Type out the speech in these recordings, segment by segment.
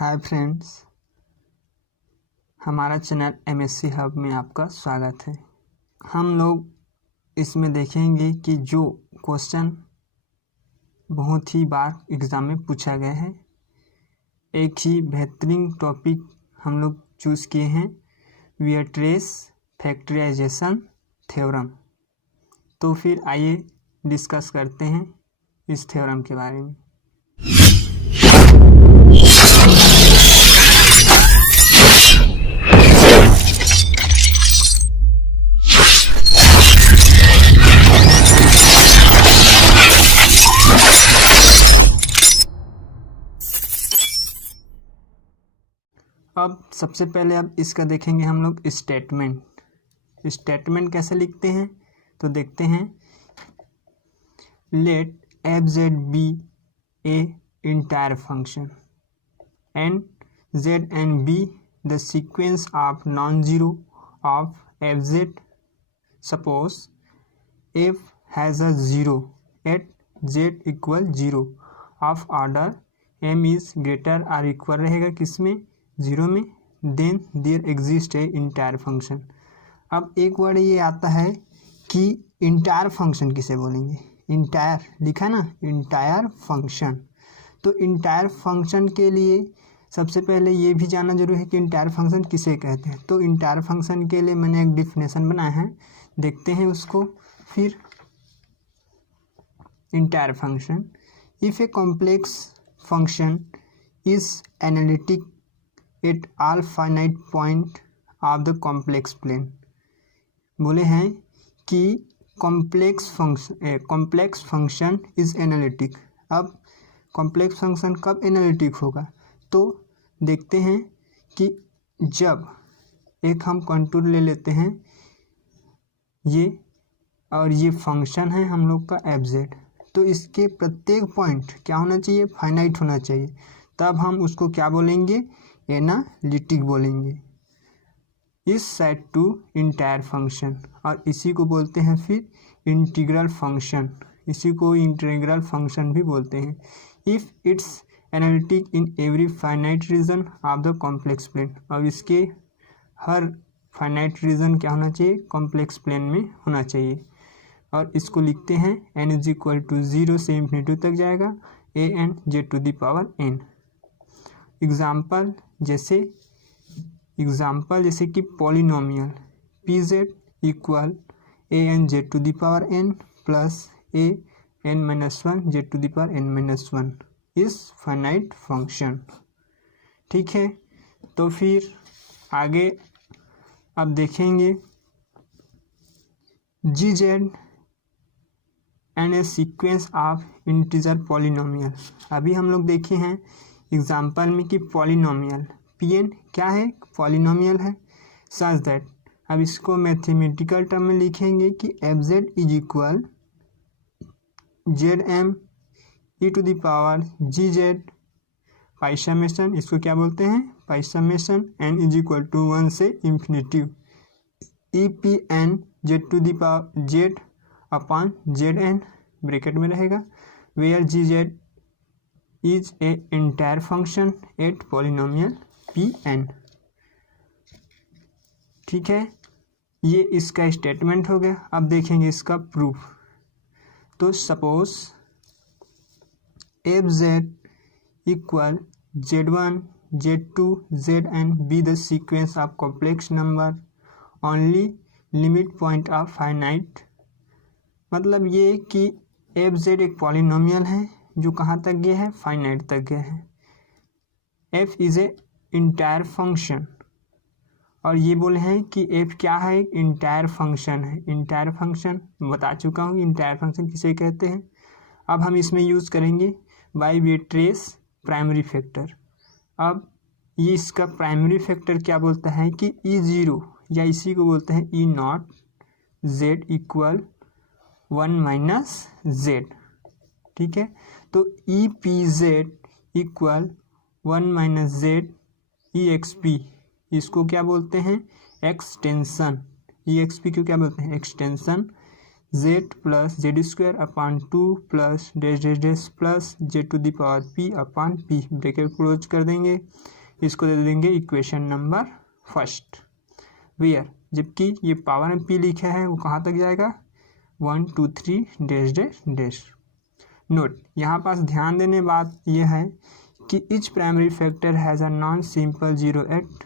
Hi friends, हमारा channel MSc hub में आपका स्वागत है। हम लोग इसमें देखेंगे कि जो क्वेश्चन बहुत ही बार एग्ज़ाम में पूछा गया है, एक ही बेहतरीन टॉपिक हम लोग चूज़ किए हैं, वियरट्रेस फैक्टराइजेशन थ्योरम। तो फिर आइए डिस्कस करते हैं इस थ्योरम के बारे में। अब सबसे पहले अब इसका देखेंगे हम लोग स्टेटमेंट कैसे लिखते हैं। तो देखते हैं, let f z be a entire function and z and be the sequence of non zero of f z. Suppose f has a zero at z equal zero of order m is greater और equal रहेगा किसमें, zero में। Then there exist है entire function. अब एक word ये आता है कि इंटायर फंक्शन किसे बोलेंगे, इंटायर लिखा ना, इंटायर फंक्शन। तो इंटायर फंक्शन के लिए सबसे पहले ये भी जानना जरूरी है कि इंटायर फंक्शन किसे कहते हैं। तो इंटायर फंक्शन के लिए मैंने एक डिफिनेशन बनाया है, देखते हैं उसको। फिर entire function, if a complex function is analytic at all finite point of the complex plane. बोले हैं कि कॉम्प्लेक्स फंक्शन इज एनालिटिक। अब कॉम्प्लेक्स फंक्शन कब एनालिटिक होगा, तो देखते हैं कि जब एक हम कंटूर ले लेते हैं ये, और ये फंक्शन है हम लोग का एफ जेड, तो इसके प्रत्येक पॉइंट क्या होना चाहिए, फाइनाइट होना चाहिए। तब हम उसको क्या बोलेंगे, एनालिटिक बोलेंगे। इस सेट टू इंटायर फंक्शन, और इसी को बोलते हैं फिर इंटीग्रल फंक्शन, इसी को इंटीग्रल फंक्शन भी बोलते हैं। If it's analytic in every finite region of the complex plane, और इसके हर फाइनाइट रीजन क्या होना चाहिए, कॉम्प्लेक्स प्लेन में होना चाहिए। और इसको लिखते हैं n इज इक्वल टू 0 से इन्फिनिटी तक जाएगा, A N Z to the power n। Example जैसे कि polynomial P Z equal A N Z to the power n plus A N minus one Z to the power n minus one is finite function. ठीक है, तो फिर आगे अब देखेंगे G Z and a sequence of integer polynomial. अभी हम लोग देखे हैं एग्जाम्पल में कि पॉलिनोमियल पी एन क्या है, पॉलिनोमियल है, सच दैट। अब इसको मैथमेटिकल टर्म में लिखेंगे कि F Z is equal Z M E to the power ji Z pi summation, इसको क्या बोलते हैं, pi summation N is equal to 1 से infinity E P N Z to the power Z upon Z N bracket में रहेगा, where G Z is a entire function at polynomial P N. ठीक है, ये इसका स्टेटमेंट हो गया। अब देखेंगे इसका प्रूफ। तो suppose f z equal z one Z two z n be the sequence of complex number only limit point of finite. मतलब ये कि एफ जेड एक पॉलिनोमियल है जो कहाँ तक गया है, फाइनाइट तक गया है। F is a entire function, और ये बोले हैं कि एफ क्या है, एक इंटायर फंक्शन है। इंटायर फंक्शन बता चुका हूँ, इंटायर फंक्शन किसे कहते हैं। अब हम इसमें यूज़ करेंगे बाई वियरट्रेस प्राइमरी फैक्टर। अब ये इसका प्राइमरी फैक्टर क्या बोलता है कि ई जीरो, या इसी को बोलते हैं E naught Z equal 1 minus Z. ठीक है, तो E P Z equal 1 minus Z E x P, इसको क्या बोलते हैं, एक्सटेंशन। ई एक्स पी को क्या बोलते हैं, extension. Z plus z square upon 2 plus dash dash dash plus z to the power p upon p, bracket close कर देंगे। इसको दे देंगे इक्वेशन नंबर फर्स्ट, वेयर जबकि ये पावर में पी लिखा है वो कहाँ तक जाएगा 1 2 3 डैश डैश डैश। नोट यहाँ पास ध्यान देने बात यह है कि each primary factor has a non simple 0 at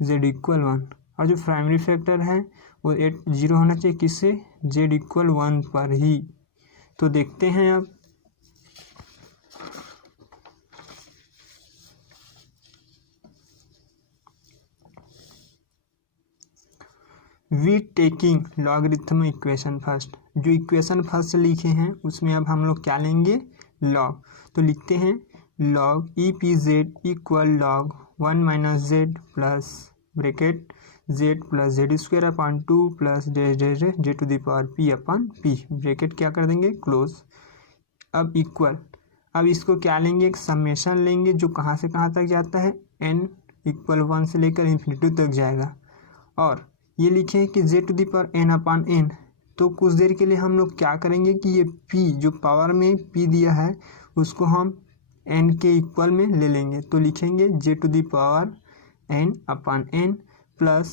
z equal 1, और जो प्राइमरी फैक्टर है वो 0 होना चाहिए किससे, जेड इक्वल 1 पर ही। तो देखते हैं अब we taking logarithm equation first, जो इक्वेशन फर्स्ट लिखे हैं उसमें अब हम लोग क्या लेंगे लॉग। तो लिखते हैं log E P Z equal log 1 minus z plus bracket z plus z square upon 2 plus dash dash dash z to the power p upon p, bracket क्या कर देंगे क्लोज। अब इक्वल, अब इसको क्या लेंगे एक समेशन लेंगे जो कहाँ से कहाँ तक जाता है n इक्वल 1 से लेकर इन्फिनिटी तक जाएगा, और ये लिखे हैं कि z to the power n upon n। तो कुछ देर के लिए हम लोग क्या करेंगे कि ये p जो पावर में p दिया है उसको हम n के इक्वल में ले लेंगे। तो लिखेंगे z to the power n upon n plus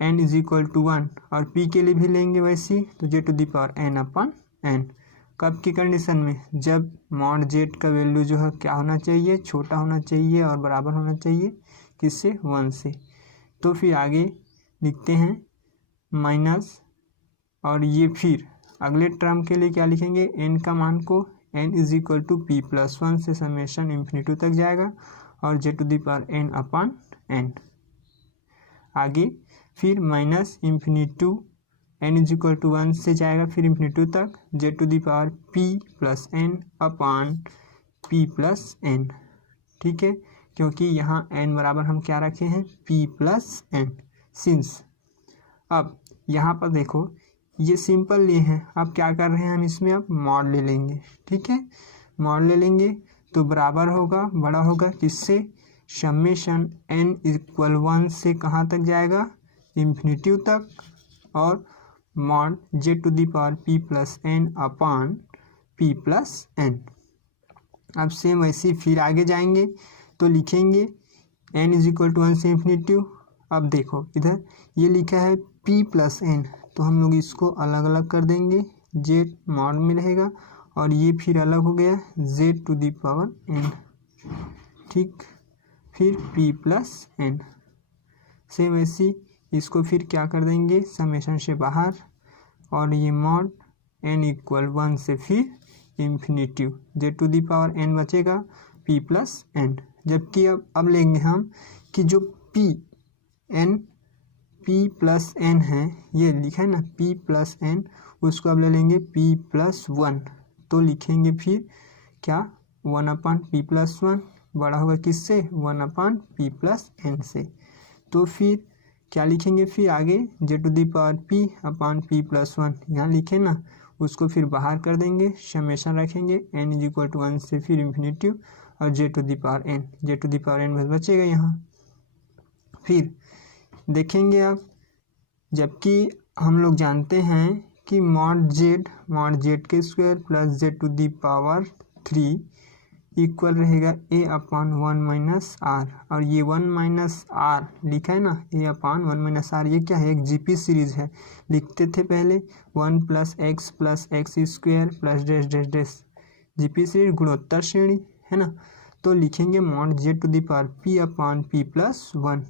n is equal to 1, और p के लिए भी लेंगे वैसे ही, तो z to the power n upon n। कब की कंडीशन में, जब मॉड जेड का वैल्यू जो है क्या होना चाहिए छोटा होना चाहिए और बराबर होना चाहिए किससे 1 से। तो फिर आगे लिखते हैं माइनस, और ये फिर अगले टर्म के लिए क्या लिखेंगे n का मान को n is equal to p plus 1 से समेशन इन्फिनिटी तक जाएगा, और z to the power n upon n। आगे फिर minus infinity n is equal to 1 से जाएगा फिर इन्फिनिटी तक z to the power p plus n upon p plus n, ठीक है, क्योंकि यहाँ n बराबर हम क्या रखे हैं p प्लस n सिंस। अब यहाँ पर देखो ये सिंपल लिए हैं, अब क्या कर रहे हैं हम इसमें अब मॉड ले लेंगे, ठीक है, मॉड ले लेंगे तो बराबर होगा बड़ा होगा किससे समेशन n इक्वल 1 से कहाँ तक जाएगा इन्फिनिटी तक, और mod z to the power p plus n upon p plus n। अब सेम वैसे फिर आगे जाएंगे तो लिखेंगे n इज इक्वल टू 1 से इन्फिनिटी। अब देखो इधर ये लिखा है p प्लस n, तो हम लोग इसको अलग अलग कर देंगे, z मॉड में रहेगा और ये फिर अलग हो गया z to the power n, ठीक, फिर p प्लस n। सेम ऐसी इसको फिर क्या कर देंगे समेशन से बाहर, और ये मॉड n इक्वल 1 से फिर infinity z to the power n बचेगा p प्लस n। जबकि अब लेंगे हम कि जो p प्लस n है ये लिखा है ना p प्लस n, उसको अब ले लेंगे p प्लस 1, तो लिखेंगे फिर क्या 1 अपान p प्लस 1 बड़ा होगा किससे 1 अपान p प्लस n से। तो फिर क्या लिखेंगे फिर आगे z to the power p upon p plus 1 यहाँ लिखे ना, उसको फिर बाहर कर देंगे समेशन रखेंगे n इज इक्वल टू 1 से फिर इन्फिनिटी और z to the power n, z to the power n बचेगा यहाँ। फिर देखेंगे अब जबकि हम लोग जानते हैं कि मॉड जेड के square plus z to the power 3 equal रहेगा a अपान 1 माइनस आर, और ये 1 माइनस आर लिखा है ना a अपान 1 माइनस आर, ये क्या है एक जीपी सीरीज है, लिखते थे पहले 1 plus x square plus dash dash dash, GP series गुणोत्तर श्रेणी है ना। तो लिखेंगे mod z to the power p upon p plus 1,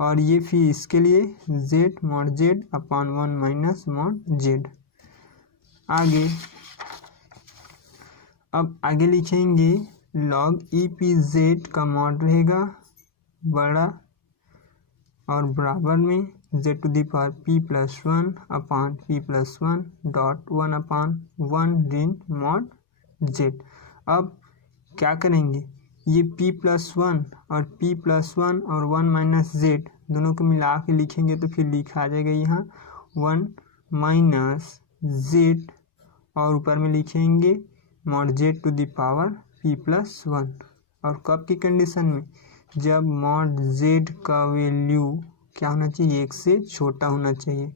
और ये फिर इसके लिए z mod z upon 1 minus mod z. अब आगे लिखेंगे लॉग ई पी जेड का मॉड रहेगा बड़ा और बराबर में z to the power p plus 1 upon p plus 1 dot 1 अपान 1 ऋण मॉड जेड। अब क्या करेंगे ये p प्लस 1 और p प्लस 1 और 1 माइनस जेड दोनों को मिला के लिखेंगे तो फिर लिखा आ जाएगा यहाँ 1 माइनस जेड, और ऊपर में लिखेंगे mod z to the power p plus 1, और कब की कंडीशन में जब मॉड जेड का वैल्यू क्या होना चाहिए 1 से छोटा होना चाहिए।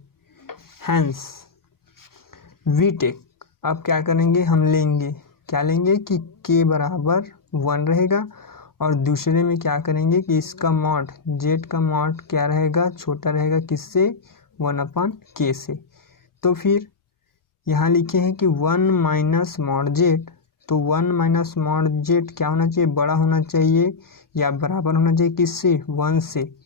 हैंस वी टेक, अब क्या करेंगे, हम लेंगे, क्या लेंगे कि k बराबर 1 रहेगा, और दूसरे में क्या करेंगे कि इसका मॉड z का मॉड क्या रहेगा, छोटा रहेगा किससे, 1/k से। तो फिर यहाँ लिखे हैं कि 1 माइनस मॉड जेड, तो 1 माइनस मॉड जेड क्या होना चाहिए, बड़ा होना चाहिए या बराबर होना चाहिए किससे, 1 से,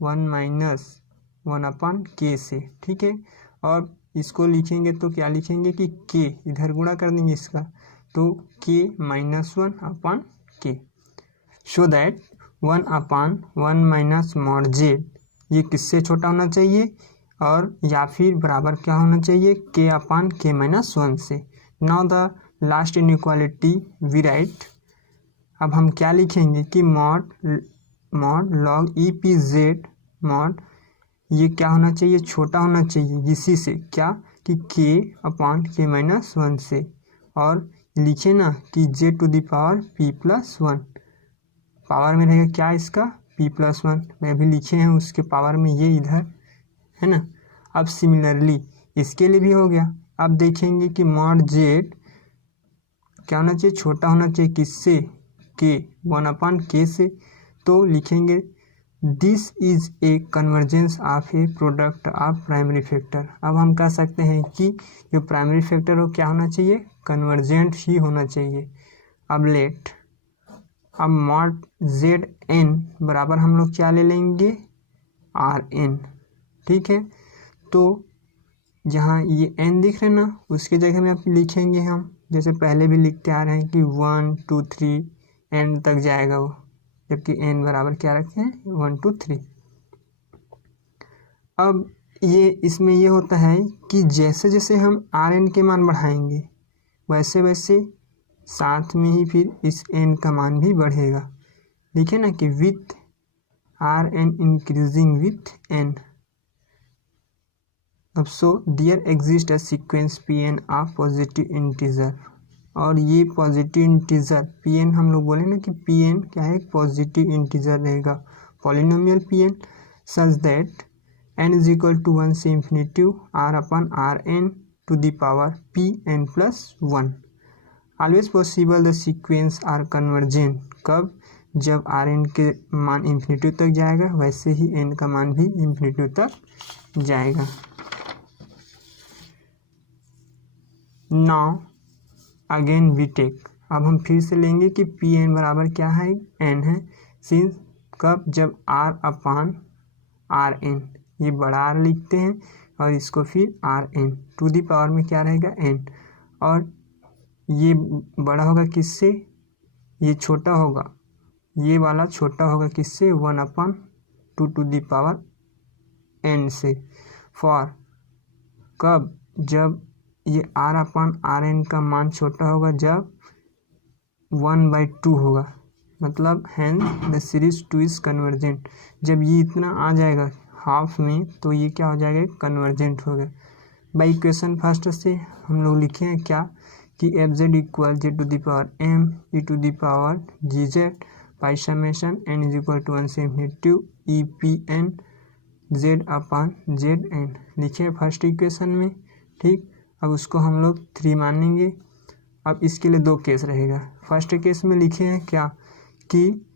1 माइनस 1/k से, ठीक है। और इसको लिखेंगे तो क्या लिखेंगे कि k इधर गुणा कर देंगे इसका, तो k minus 1/k, so that 1/1 minus mod Z ये किससे छोटा होना चाहिए, और या फिर बराबर क्या होना चाहिए, k/k माइनस 1 से। Now the last inequality we write, अब हम क्या लिखेंगे कि mod log E P z mod ये क्या होना चाहिए, छोटा होना चाहिए इसी से, क्या कि k/k माइनस 1 से, और लिखे ना कि z⁻p + 1 पावर में रहेगा क्या इसका, p + 1, मैं अभी लिखे हैं उसके पावर में ये इधर है ना। अब सिमिलरली इसके लिए भी हो गया, अब देखेंगे कि मॉड जेड क्या होना चाहिए, छोटा होना चाहिए किससे, k 1/k से, तो लिखेंगे this is a convergence of A product of primary factor. अब हम कह सकते हैं कि जो प्राइमरी फैक्टर हो क्या होना चाहिए, कन्वर्जेंट ही होना चाहिए। अब लेट, अब मॉड जेड एन बराबर हम लोग क्या ले लेंगे, आर एन, ठीक है। तो जहाँ ये एन दिख रहे ना उसके जगह में आप लिखेंगे हम जैसे पहले भी लिखते आ रहे हैं कि 1 2 3 एंड तक जाएगा वो, जबकि एन बराबर क्या रखे हैं, 1 2 3। अब ये इसमें ये होता है कि जैसे जैसे हम आर एन के मान बढ़ाएंगे वैसे वैसे साथ में ही फिर इस एन का मान भी बढ़ेगा, लिखे ना कि with R N increasing with N. अब so there exist a sequence P N of positive integer, और ये पॉजिटिव इंटीजर पी एन हम लोग बोले ना कि पी एन क्या है, पॉजिटिव इंटीजर रहेगा, polynomial P n such that n is equal to 1 से infinity r/rn to the power P N plus 1। Always possible the sequence are convergent, कब, जब आर एन के मान इंफिनिटिव तक जाएगा वैसे ही एन का मान भी इंफिनिटिव तक जाएगा। नाउ अगेन वी टेक, अब हम फिर से लेंगे कि पी एन बराबर क्या है, एन है, सिंस कब, जब r/rn, ये बड़ा आर लिखते हैं और इसको फिर rn टू दी पावर में क्या रहेगा, n, और ये बड़ा होगा किससे, ये छोटा होगा, ये वाला छोटा होगा किससे, 1/2 टू दी पावर n से, फॉर कब, जब ये r/rn का मान छोटा होगा जब 1/2 होगा, मतलब hence the series 2 is convergent, जब ये इतना आ जाएगा हाफ में तो ये क्या हो जाएगा, कन्वर्जेंट हो गया। बाई इक्वेशन फर्स्ट से हम लोग लिखे हैं क्या कि F z equal z to the power m E to the power ji z by summation N is equal to 1 से infinitive E P N z/zn लिखे फर्स्ट इक्वेशन में, ठीक। अब उसको हम लोग 3 मानेंगे। अब इसके लिए 2 केस रहेगा, फर्स्ट केस में लिखे हैं क्या कि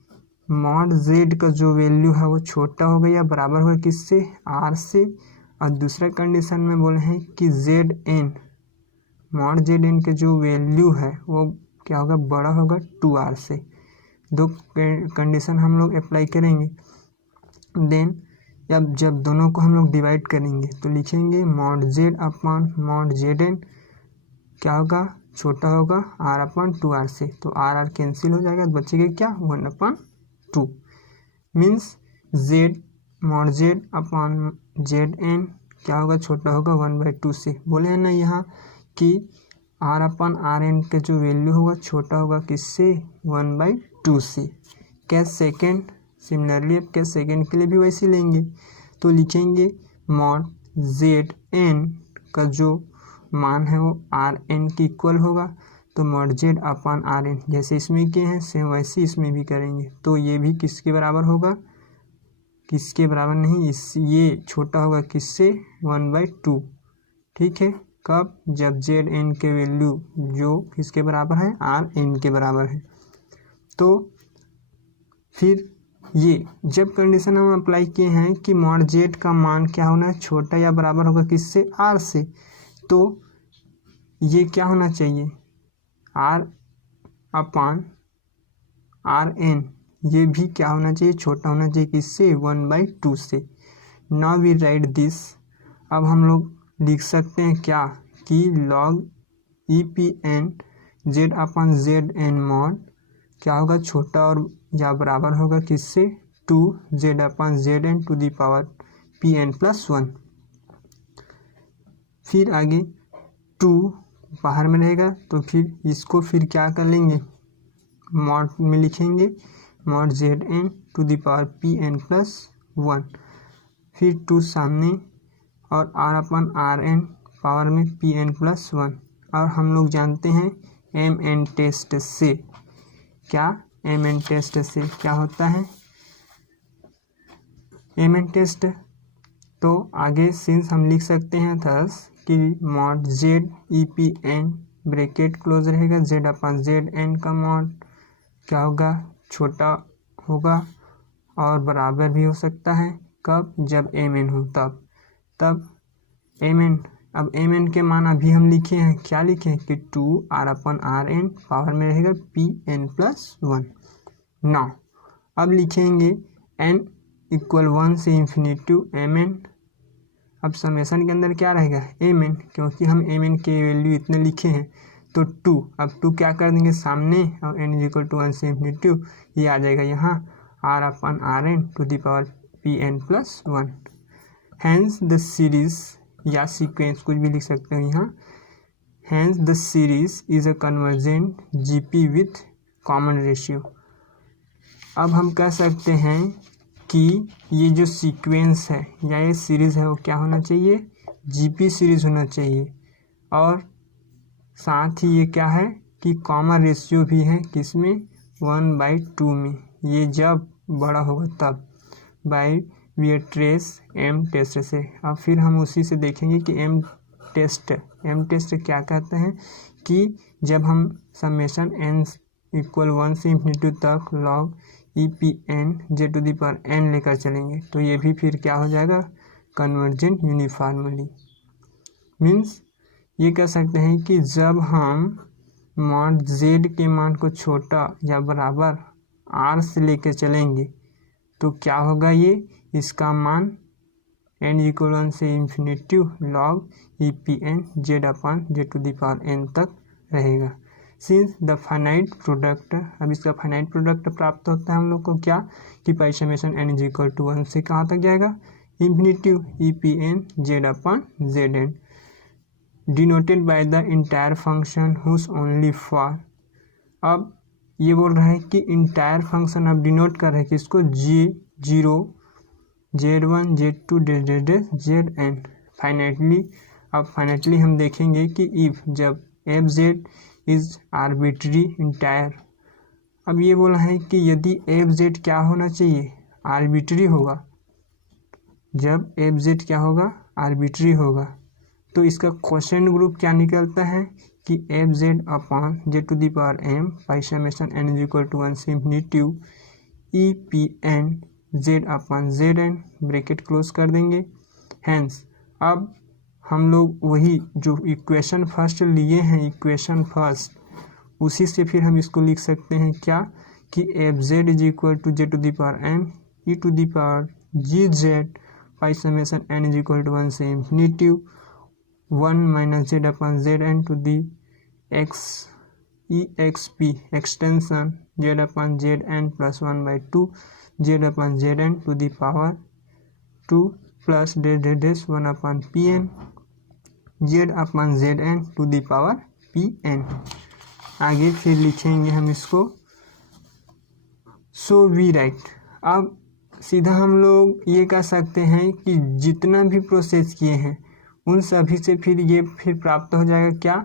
मॉड जेड का जो वैल्यू है वो छोटा होगा या बराबर होगा किससे, आर से, और दूसरा कंडीशन में बोले हैं कि z N, mod z n के जो वैल्यू है वो क्या होगा, बड़ा होगा 2r से। 2 कंडीशन हम लोग अप्लाई करेंगे, देन अब जब दोनों को हम लोग डिवाइड करेंगे तो लिखेंगे mod z upon mod z n क्या होगा, छोटा होगा r/2r से, तो r कैंसिल हो जाएगा, बचेगा क्या, 1/2 means z mod z upon Z n क्या होगा, छोटा होगा 1/2 से। बोले हैं ना यहाँ कि r/rn का जो वैल्यू होगा छोटा होगा किससे, 1/2 से। क्या सेकेंड, सिमिलरली अब क्या सेकेंड के लिए भी वैसे लेंगे तो लिखेंगे मॉड जेड एन का जो मान है वो आर एन के इक्वल होगा, तो mod z upon r n जैसे इसमें किए हैं सेम वैसे इसमें भी करेंगे, तो ये भी किसके बराबर होगा, किसके बराबर नहीं, इस ये छोटा होगा किससे, 1/2, ठीक है। कब? जब जेड एन के वैल्यू जो किसके बराबर है, आर एन के बराबर है। तो फिर ये जब कंडीशन हम अप्लाई किए हैं कि मॉड जेड का मान क्या होना है, छोटा या बराबर होगा किससे, आर से, तो ये क्या होना चाहिए, आर अपान आर एन, ये भी क्या होना चाहिए, छोटा होना चाहिए किससे, 1/2 से। नाउ वी राइट दिस, अब हम लोग लिख सकते हैं क्या कि log E P N Z upon Z N mod क्या होगा, छोटा और या बराबर होगा किससे, 2 Z upon Z N to the power P N plus 1। फिर आगे 2 बाहर में रहेगा, तो फिर इसको फिर क्या कर लेंगे, मॉड में लिखेंगे, mod z N to the power P N plus 1। फिर 2 सामने और r upon r n power में पी एन प्लस 1। और हम लोग जानते हैं एम एन टेस्ट से क्या, एम एन टेस्ट से क्या होता है, एम एन टेस्ट। तो आगे सिंस हम लिख सकते हैं थस कि mod z e P n bracket close रहेगा, जेड अपन जेड एन का मॉड क्या होगा, छोटा होगा और बराबर भी हो सकता है, कब, जब एम एन हो तब एम एन। अब एम एन के मान अभी हम लिखे हैं, क्या लिखे हैं कि 2 r upon r n power में रहेगा पी एन प्लस 1। नाउ अब लिखेंगे एन इक्वल 1 से इन्फिनिटी एम एन। अब समेशन के अंदर क्या रहेगा, एम एन, क्योंकि हम एम एन के वैल्यू इतने लिखे हैं, तो 2, अब 2 क्या कर देंगे सामने, और एन इज इक्वल टू 1 से इन्फिनिटी, ये आ जाएगा यहाँ r upon r n to the power P N plus 1। Hence the series या सीक्वेंस कुछ भी लिख सकते हैं यहाँ, hence the series is a convergent GP with common ratio. अब हम कह सकते हैं कि ये जो सीक्वेंस है या ये सीरीज़ है वो क्या होना चाहिए, जीपी सीरीज़ होना चाहिए, और साथ ही ये क्या है कि कॉमन रेशियो भी है किसमें, 1/2 में, ये जब बड़ा होगा तब, by Weierstrass M test से। अब फिर हम उसी से देखेंगे कि एम टेस्ट क्या कहते हैं कि जब हम समेशन एन इक्वल 1 से इन्फिनिटी तक log E P n z to the power n लेकर चलेंगे, तो ये भी फिर क्या हो जाएगा, कन्वर्जेंट यूनिफॉर्मली। मीन्स ये कह सकते हैं कि जब हम मॉड जेड के मान को छोटा या बराबर आर से लेकर चलेंगे तो क्या होगा, ये इसका मान एन इक्वल 1 से इन्फिनिटी log E P N Z upon z to the power n तक रहेगा। सिंस द फाइनाइट प्रोडक्ट, अब इसका फाइनाइट प्रोडक्ट प्राप्त होता है हम लोग को क्या कि pi summation N is equal to 1 से कहाँ तक जाएगा, infinity E P N Z upon Z N, denoted by the entire function whose only for. अब ये बोल रहा है कि इंटायर फंक्शन अब डिनोट कर रहा है कि इसको G0 Z1 Z2 z n finitely. अब फाइनाइटली हम देखेंगे कि इफ जब f Z is arbitrary entire, अब ये बोला है कि यदि एफ जेड क्या होना चाहिए, आर्बिट्री होगा, जब एफ जेड क्या होगा, आर्बिट्री होगा, तो इसका क्वेश्चन ग्रुप क्या निकलता है कि F z upon z to the power m by summation N is equal to 1 से infinity E P N z upon Z N bracket close कर देंगे। हैंस अब हम लोग वही जो इक्वेशन फर्स्ट लिए हैं, इक्वेशन फर्स्ट, उसी से फिर हम इसको लिख सकते हैं क्या कि F Z is equal to z to the power m E to the power ji z by summation N is equal to 1 से infinity 1 minus z upon Z N to the x e x p extension z upon Z n plus 1/2 z upon Z N to the power 2 plus डेस 1 upon p N z upon Z N to the power P N. आगे फिर लिखेंगे हम इसको, so we write. अब सीधा हम लोग ये कह सकते हैं कि जितना भी प्रोसेस किए हैं उन सभी से फिर ये फिर प्राप्त हो जाएगा क्या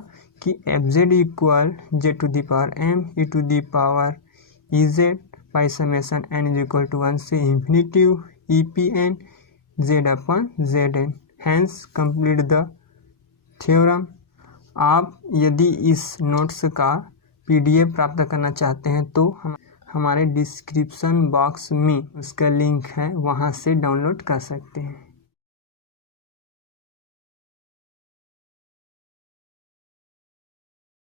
कि F z equal z to the power m E to the power e z by summation N is equal to 1 से infinity E P N z upon Z n. Hence complete the theorem, आप यदि इस notes का PDF प्राप्त करना चाहते हैं तो हमारे डिस्क्रिप्शन बॉक्स में उसका लिंक है, वहां से डाउनलोड कर सकते हैं।